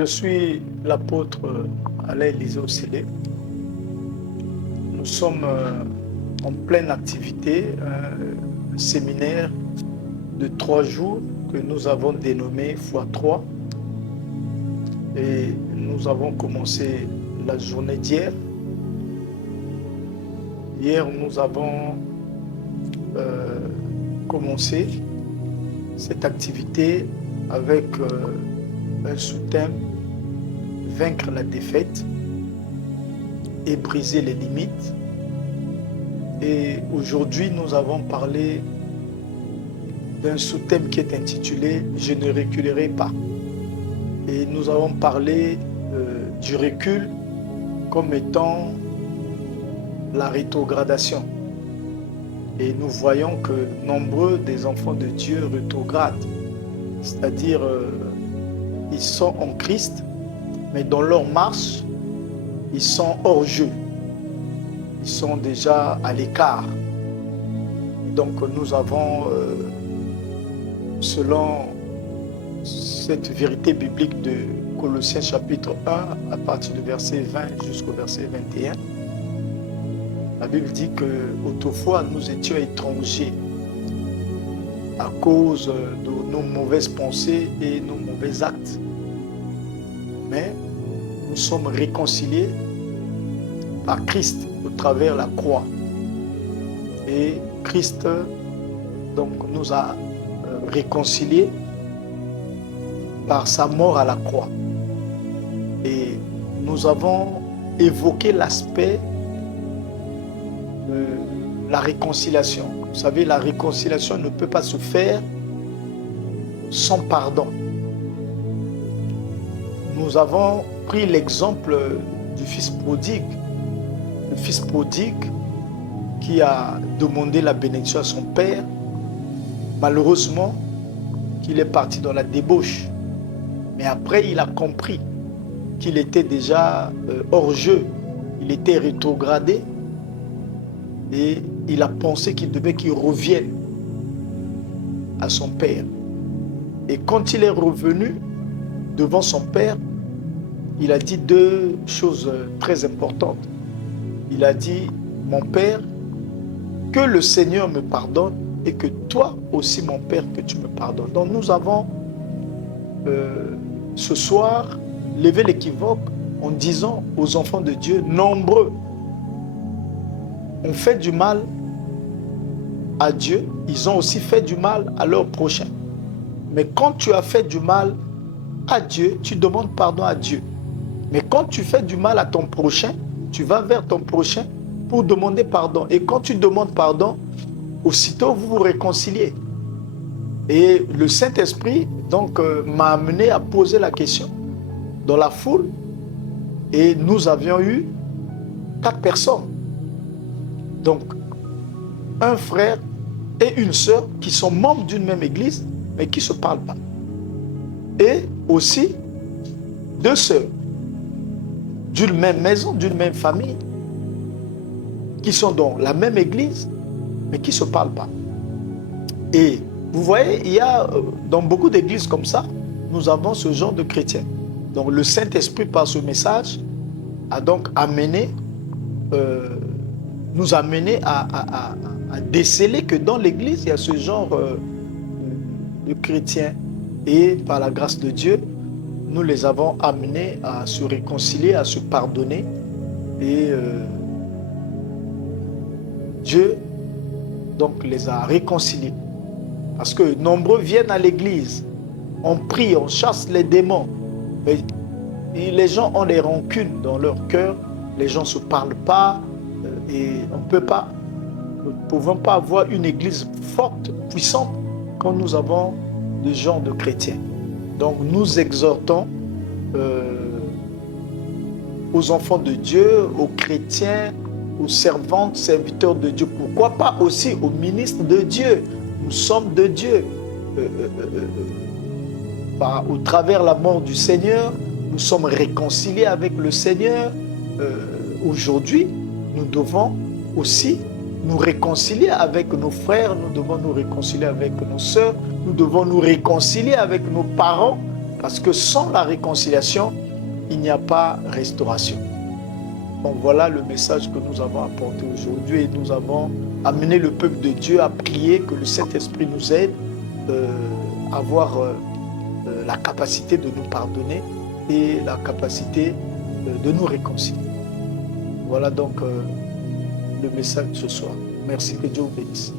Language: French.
Je suis l'apôtre Alain Élisée Osélé. Nous sommes en pleine activité, un séminaire de 3 jours que nous avons dénommé x3. Et nous avons commencé la journée d'hier. Hier, nous avons commencé cette activité avec un sous-thème: vaincre la défaite et briser les limites. Et aujourd'hui, nous avons parlé d'un sous-thème qui est intitulé « Je ne reculerai pas ». Et nous avons parlé du recul comme étant la rétrogradation. Et nous voyons que nombreux des enfants de Dieu rétrogradent, c'est-à-dire ils sont en Christ, mais dans leur marche, ils sont hors jeu. Ils sont déjà à l'écart. Donc nous avons, selon cette vérité biblique de Colossiens chapitre 1, à partir du verset 20 jusqu'au verset 21, la Bible dit qu'autrefois nous étions étrangers à cause de nos mauvaises pensées et nos mauvais actes. Mais nous sommes réconciliés par Christ au travers la croix. Et Christ donc nous a réconciliés par sa mort à la croix. Et nous avons évoqué l'aspect de la réconciliation. Vous savez, la réconciliation ne peut pas se faire sans pardon. Nous avons pris l'exemple du fils prodigue. Le fils prodigue qui a demandé la bénédiction à son père, malheureusement, qu'il est parti dans la débauche. Mais après, il a compris qu'il était déjà hors jeu, il était rétrogradé et il a pensé qu'il devait qu'il revienne à son père. Et quand il est revenu devant son père, il a dit 2 choses très importantes. Il a dit: mon père, que le Seigneur me pardonne et que toi aussi, mon père, que tu me pardonnes. Donc nous avons ce soir levé l'équivoque en disant aux enfants de Dieu: nombreux ont fait du mal à Dieu, ils ont aussi fait du mal à leur prochain. Mais quand tu as fait du mal à Dieu, tu demandes pardon à Dieu. Mais quand tu fais du mal à ton prochain, tu vas vers ton prochain pour demander pardon. Et quand tu demandes pardon, aussitôt vous vous réconciliez. Et le Saint-Esprit donc m'a amené à poser la question dans la foule. Et nous avions eu 4 personnes. Donc, un frère et une sœur qui sont membres d'une même église, mais qui ne se parlent pas. Et aussi 2 sœurs d'une même maison, d'une même famille, qui sont dans la même église, mais qui ne se parlent pas. Et vous voyez, il y a dans beaucoup d'églises comme ça, nous avons ce genre de chrétiens. Donc le Saint-Esprit, par ce message, a donc nous amené à déceler que dans l'église, il y a ce genre de chrétiens. Et par la grâce de Dieu, nous les avons amenés à se réconcilier, à se pardonner. Et Dieu donc les a réconciliés. Parce que nombreux viennent à l'église, on prie, on chasse les démons. Et les gens ont des rancunes dans leur cœur, les gens ne se parlent pas, et on ne peut pas, nous ne pouvons pas avoir une église forte, puissante, quand nous avons de genre de chrétiens. Donc nous exhortons aux enfants de Dieu, aux chrétiens, aux servantes, serviteurs de Dieu, pourquoi pas aussi aux ministres de Dieu. Nous sommes de Dieu. Au travers la mort du Seigneur, nous sommes réconciliés avec le Seigneur. Aujourd'hui, nous devons aussi nous réconcilier avec nos frères, nous devons nous réconcilier avec nos sœurs, nous devons nous réconcilier avec nos parents Parce que sans la réconciliation, il n'y a pas restauration. Donc voilà le message que nous avons apporté aujourd'hui, et nous avons amené le peuple de Dieu à prier que le Saint-Esprit nous aide à avoir la capacité de nous pardonner et la capacité de nous réconcilier. Voilà donc le message de ce soir. Merci, que Dieu vous bénisse.